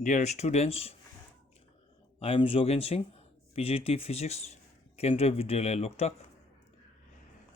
Dear students, I am H.JOGEN Singh, PGT Physics, KENDRIYA VIDYALAYA LOKTAK.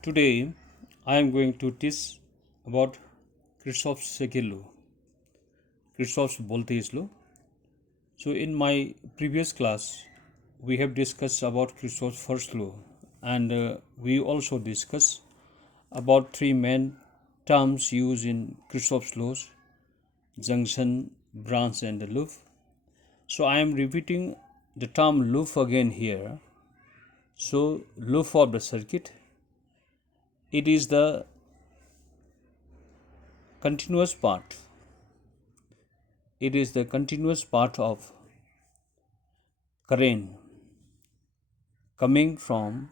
Today, I am going to teach about Kirchhoff's second law, Kirchhoff's voltage law. So, in my previous class, we have discussed about Kirchhoff's first law, and we also discussed about three main terms used in Kirchhoff's laws: junction, branch, and loop. So I am repeating the term loop again here. So loop of the circuit, it is the continuous part. It is the continuous part of current coming from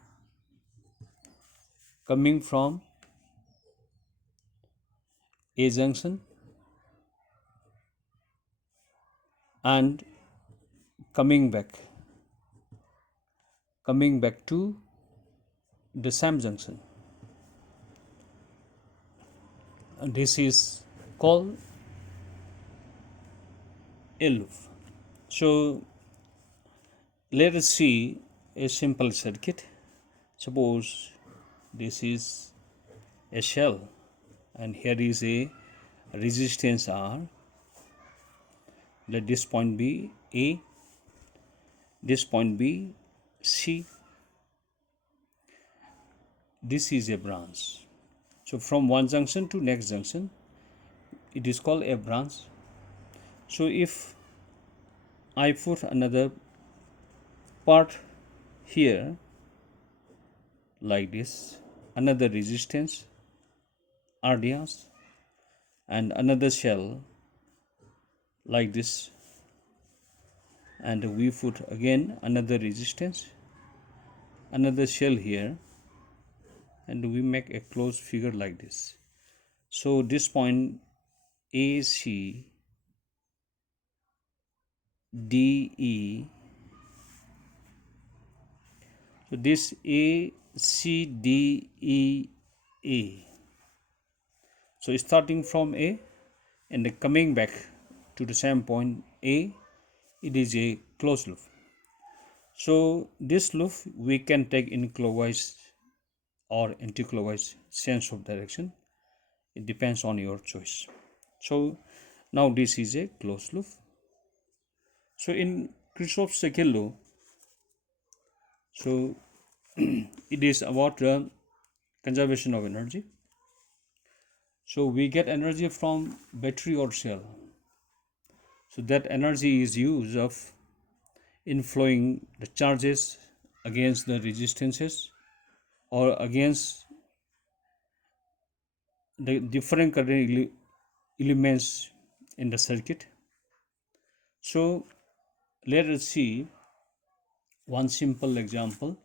a junction and coming back to the same junction. And this is called a loop. So let us see a simple circuit. Suppose this is a shell and here is a resistance R. Let this point be A, this point be C. This is a branch. So from one junction to next junction, it is called a branch. So if I put another part here like this, another resistance RDS, and another shell like this, and we put again another resistance, another shell here, and we make a closed figure like this. So this point AC DE, so this ACDEA, so starting from A and coming back to the same point A, it is a closed loop. So this loop we can take in clockwise or anti-clockwise sense of direction. It depends on your choice. So now this is a closed loop. So in Kirchhoff's second law, so it is about the conservation of energy. So we get energy from battery or cell. So that energy is used of inflowing the charges against the resistances or against the different current elements in the circuit. So let us see one simple example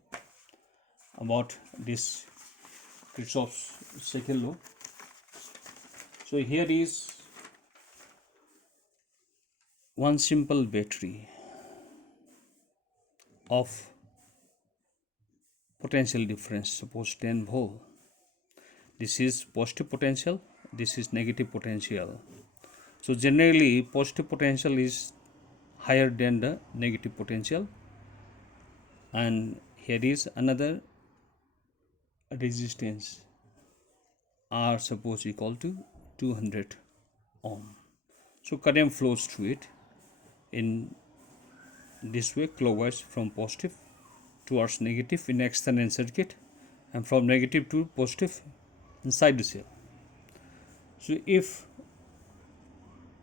about this Kirchhoff's second law. So here is one simple battery of potential difference, suppose 10 volt. This is positive potential, this is negative potential. So generally positive potential is higher than the negative potential, and here is another resistance R, suppose equal to 200 ohm. So current flows through it in this way, clockwise from positive towards negative in external circuit, and from negative to positive inside the cell. So if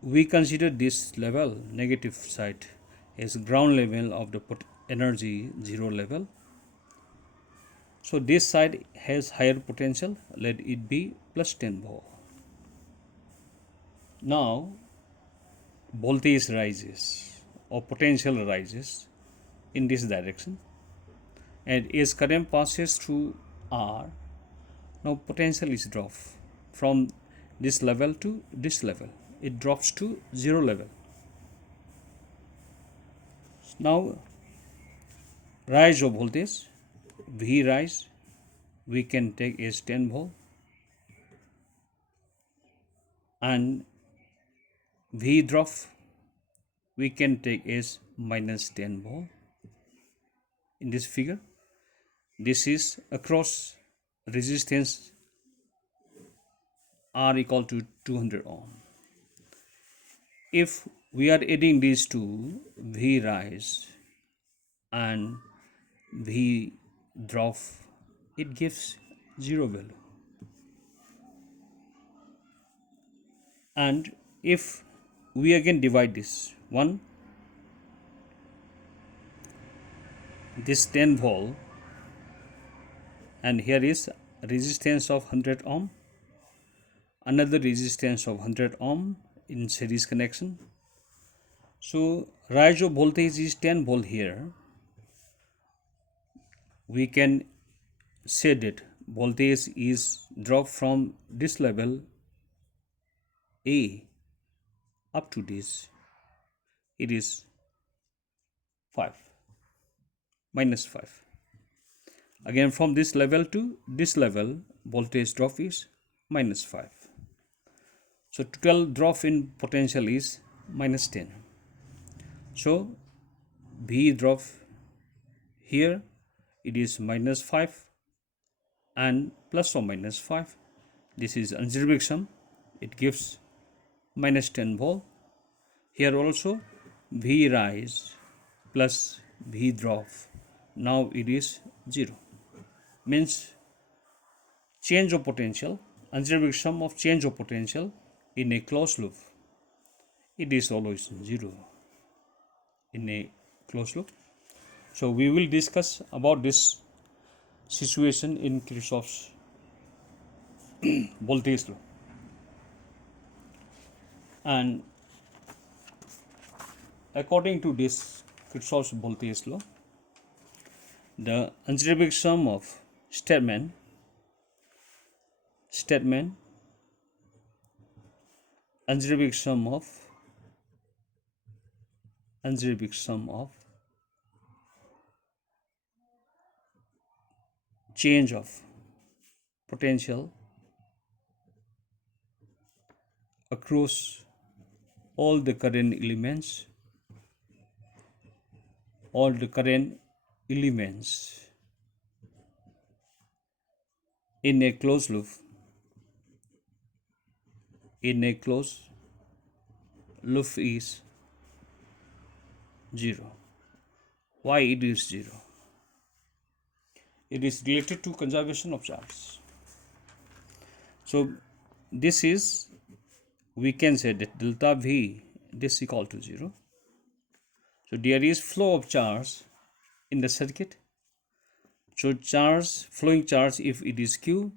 we consider this level, negative side, as ground level of the energy zero level, so this side has higher potential, let it be plus 10 volt. Now voltage rises or potential rises in this direction, and as current passes through R, now potential is dropped from this level to this level. It drops to zero level. Now rise of voltage, V rise, we can take as 10 volt, and V drop we can take as minus 10 volt. In this figure, this is across resistance R equal to 200 ohm. If we are adding these two, V rise and V drop, it gives 0 value. And if we again divide this one, this 10 volt, and here is resistance of 100 ohm, another resistance of 100 ohm in series connection. So rise of voltage is 10 volt here. We can say that voltage is dropped from this level A up to this. It is 5, minus 5. Again from this level to this level, voltage drop is minus 5. So total drop in potential is minus 10. So V drop here, it is minus 5 and plus or minus 5. This is algebraic sum. It gives minus 10 volt. Here also V rise plus V drop. Now it is 0. Means change of potential, algebraic sum of change of potential in a closed loop. It is always 0 in a closed loop. So we will discuss about this situation in Kirchhoff's voltage law. And according to this Kirchhoff's voltage law, the algebraic sum of statement algebraic sum of change of potential across all the current elements in a closed loop is 0. Why it is 0? It is related to conservation of charge. So this is, we can say that delta V, this equal to 0. So there is flow of charge in the circuit. So flowing charge, if it is Q,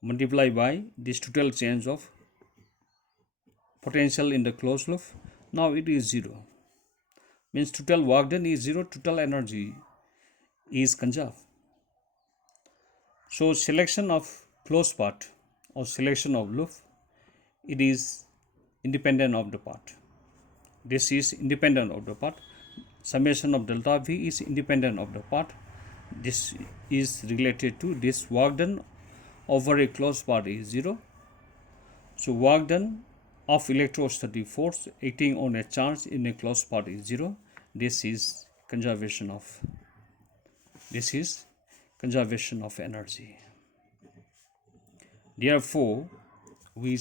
multiply by this total change of potential in the closed loop, now it is 0. Means total work done is 0, total energy is conserved. So selection of closed part or selection of loop, it is independent of the part. This is independent of the part. Summation of delta V is independent of the part. This is related to this work done over a closed part is 0. So work done of electrostatic force acting on a charge in a closed part is 0. This is conservation of energy. Therefore, we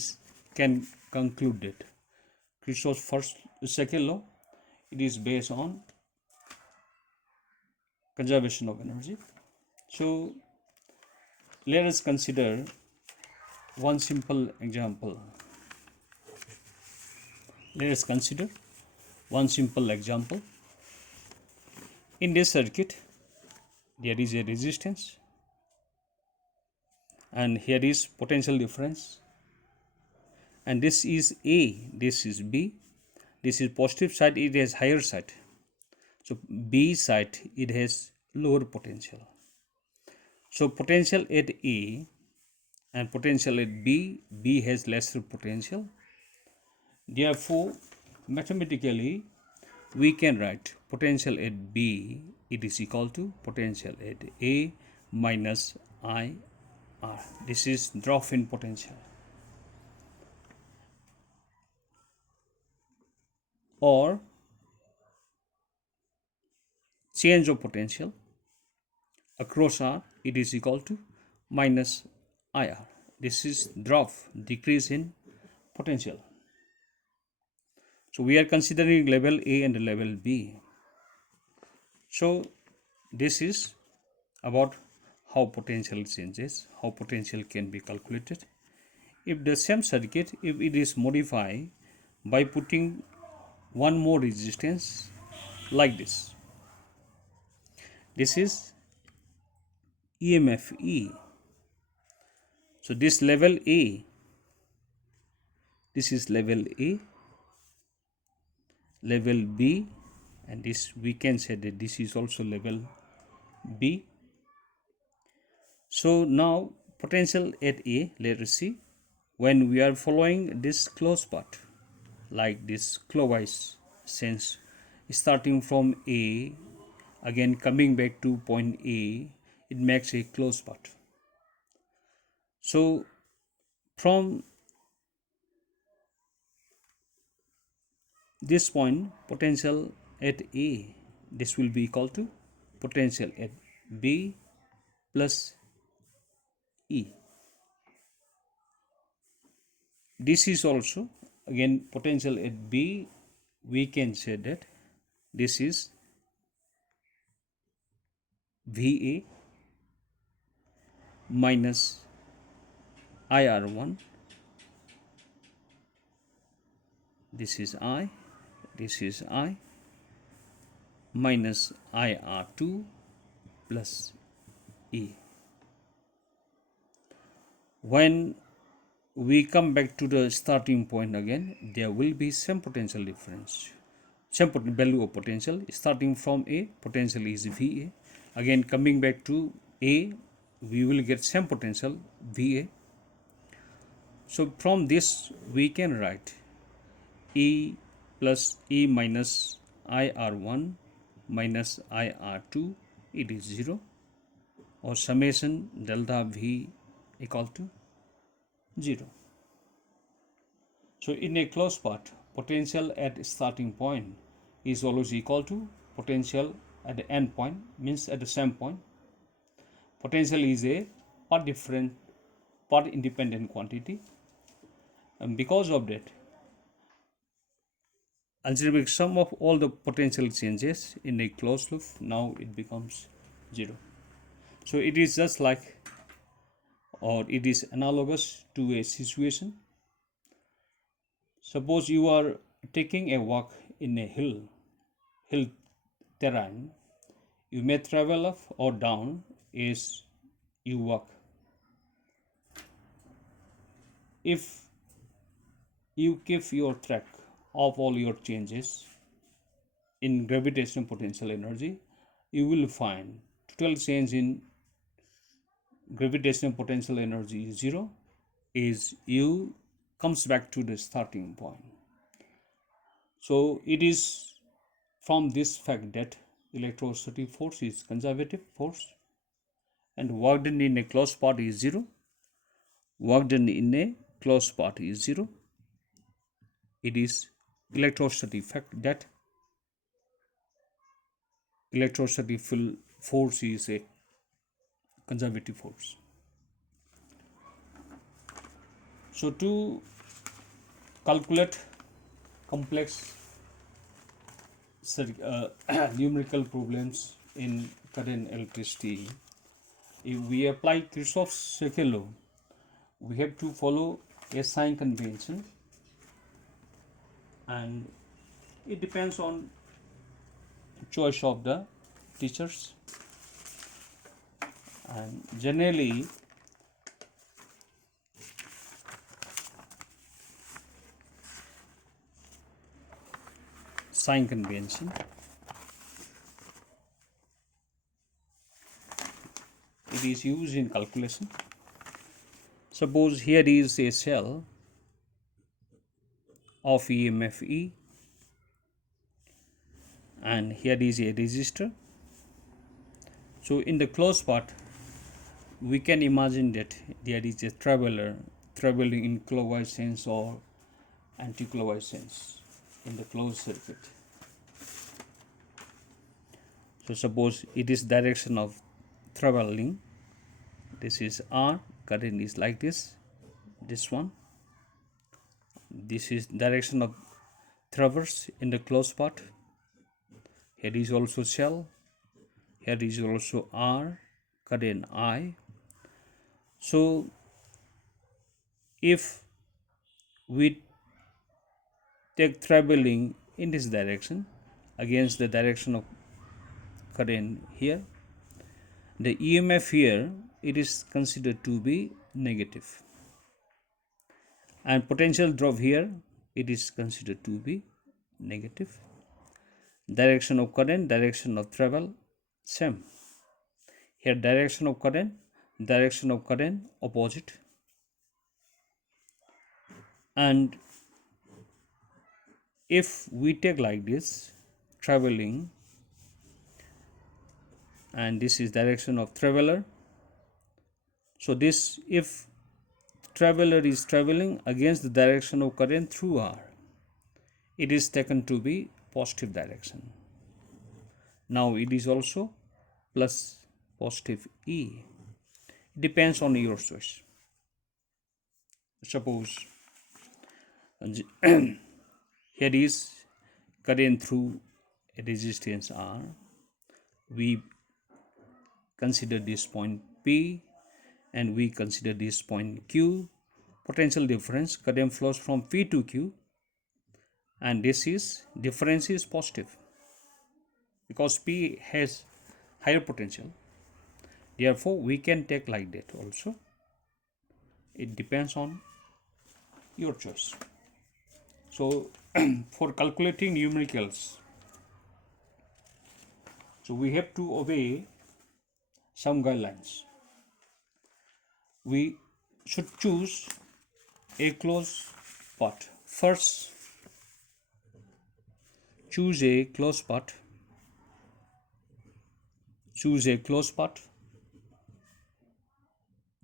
can conclude that Kirchhoff's second law, it is based on conservation of energy. So let us consider one simple example. In this circuit, there is a resistance and here is potential difference, and this is A, this is B, this is positive side, it has higher side. So B side, it has lower potential. So potential at A and potential at B has lesser potential. Therefore, mathematically, we can write potential at B, it is equal to potential at A minus IR. This is drop in potential. or change of potential across R, it is equal to minus IR. This is drop, decrease in potential. So we are considering level A and level B. So this is about how potential changes, how potential can be calculated. If the same circuit, if it is modified by putting one more resistance like this, this is EMF E. So this level A, this is level A, level B, and this we can say that this is also level B. So now potential at A, let us see, when we are following this close path like this clockwise sense, starting from A, again coming back to point A, it makes a close path. So from this point, potential at A, this will be equal to potential at B plus E. This is also again potential at B, we can say that this is VA minus IR1, this is I, this is I, minus IR2 plus E. When we come back to the starting point again, there will be same potential difference, same value of potential. Starting from A, potential is VA. Again coming back to A, we will get same potential VA. So from this we can write E plus E minus IR1 minus IR2, it is 0, or summation delta V equal to 0. So in a closed path, potential at starting point is always equal to potential at the end point, means at the same point. Potential is a path independent quantity, and because of that, algebraic sum of all the potential changes in a closed loop, now it becomes 0. So it is just like, or it is analogous to a situation. Suppose you are taking a walk in a hill terrain. You may travel up or down as you walk. If you keep your track of all your changes in gravitational potential energy, you will find total change in gravitational potential energy is 0 is U comes back to the starting point. So it is from this fact that electrostatic force is conservative force, and work done in a closed path is 0. Work done in a closed path is 0. It is electrostatic fact that electrostatic force is a conservative force. So to calculate complex numerical problems in current electricity, if we apply Kirchhoff's second law, we have to follow a sign convention, and it depends on choice of the teachers, and generally sign convention, it is used in calculation. Suppose here is a cell of EMF E, and here is a resistor. So in the closed part, we can imagine that there is a traveler traveling in clockwise sense or anti-clockwise sense. in the closed circuit. So suppose it is direction of traveling. This is R, current is like this one. This is direction of traverse in the closed path. Here is also shell. Here is also R, current I. So if we take traveling in this direction against the direction of current here, the EMF here, it is considered to be negative, and potential drop here, it is considered to be negative. Direction of current, direction of travel, same. Here direction of current opposite, and if we take like this traveling, and this is direction of traveler, so this, if traveler is traveling against the direction of current through R, it is taken to be positive direction. Now it is also plus positive E. Depends on your choice. Suppose here is current through a resistance R. We consider this point P and we consider this point Q. Potential difference, current flows from P to Q, and this is difference is positive because P has higher potential. Therefore we can take like that also. It depends on your choice. So for calculating numericals, so we have to obey some guidelines. We should choose a closed path. First, choose a closed path. Choose a closed path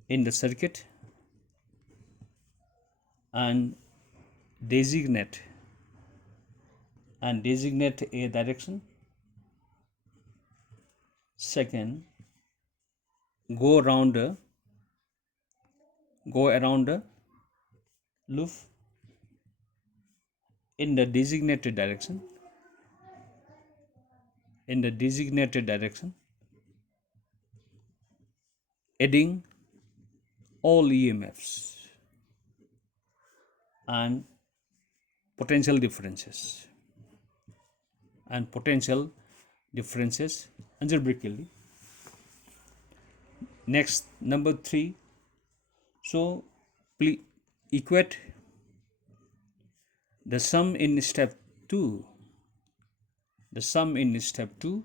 in the circuit and designate a direction. Second, go around the loop in the designated direction. Adding all EMFs and potential differences algebraically. Next, number 3. So please equate the sum in step 2. The sum in step 2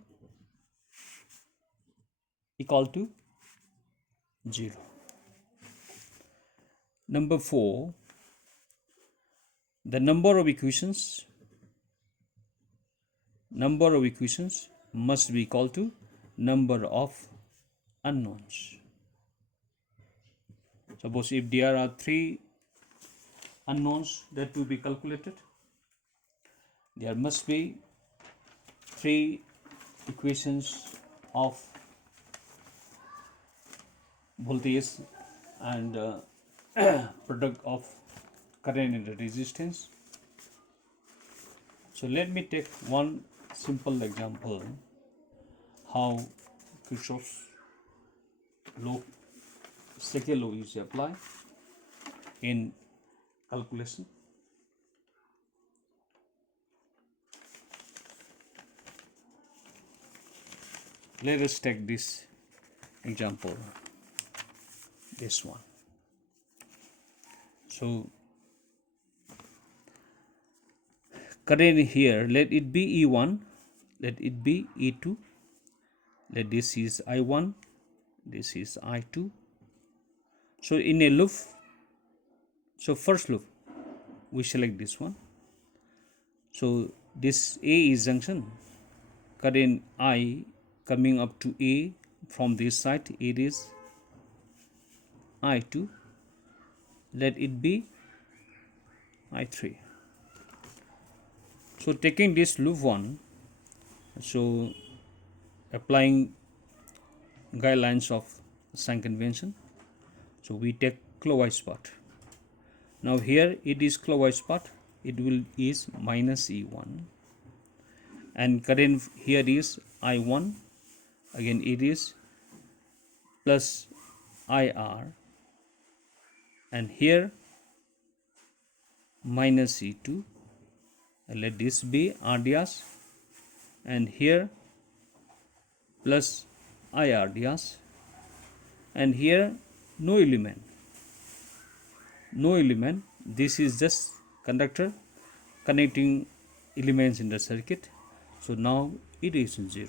equal to 0. Number 4. The number of equations must be equal to number of unknowns. Suppose if there are 3 unknowns that to be calculated, there must be 3 equations of voltage and product of current and resistance. So let me take one simple example how Kirchhoff's law, second law is applied in calculation. Let us take this example, this one. So current here, let it be E1, let it be E2, let this is I1, this is I2. So in a loop, so first loop we select this one. So this A is junction, current I coming up to A from this side, it is I2, let it be I3. So taking this loop 1, so applying guidelines of Singh convention, so we take clockwise path. Now here it is clockwise path, it will is minus E1, and current here is I1, again it is plus IR, and here minus E2, and let this be RDS, and here plus IRDS, and here no element, this is just conductor connecting elements in the circuit. So now it is 0.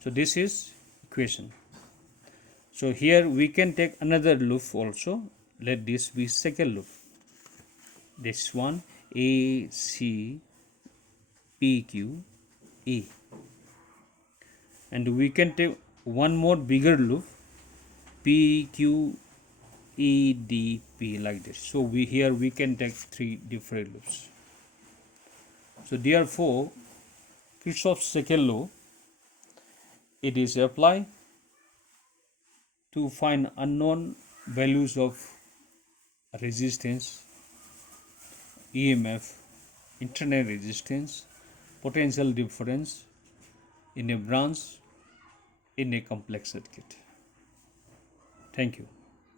So this is equation. So here we can take another loop also. Let this be second loop. This one A C P Q E, and we can take one more bigger loop P Q E D P, like this. So we can take 3 different loops. So therefore Kirchhoff's second law, it is applied to find unknown values of resistance, EMF, internal resistance, potential difference in a branch in a complex circuit. Thank you.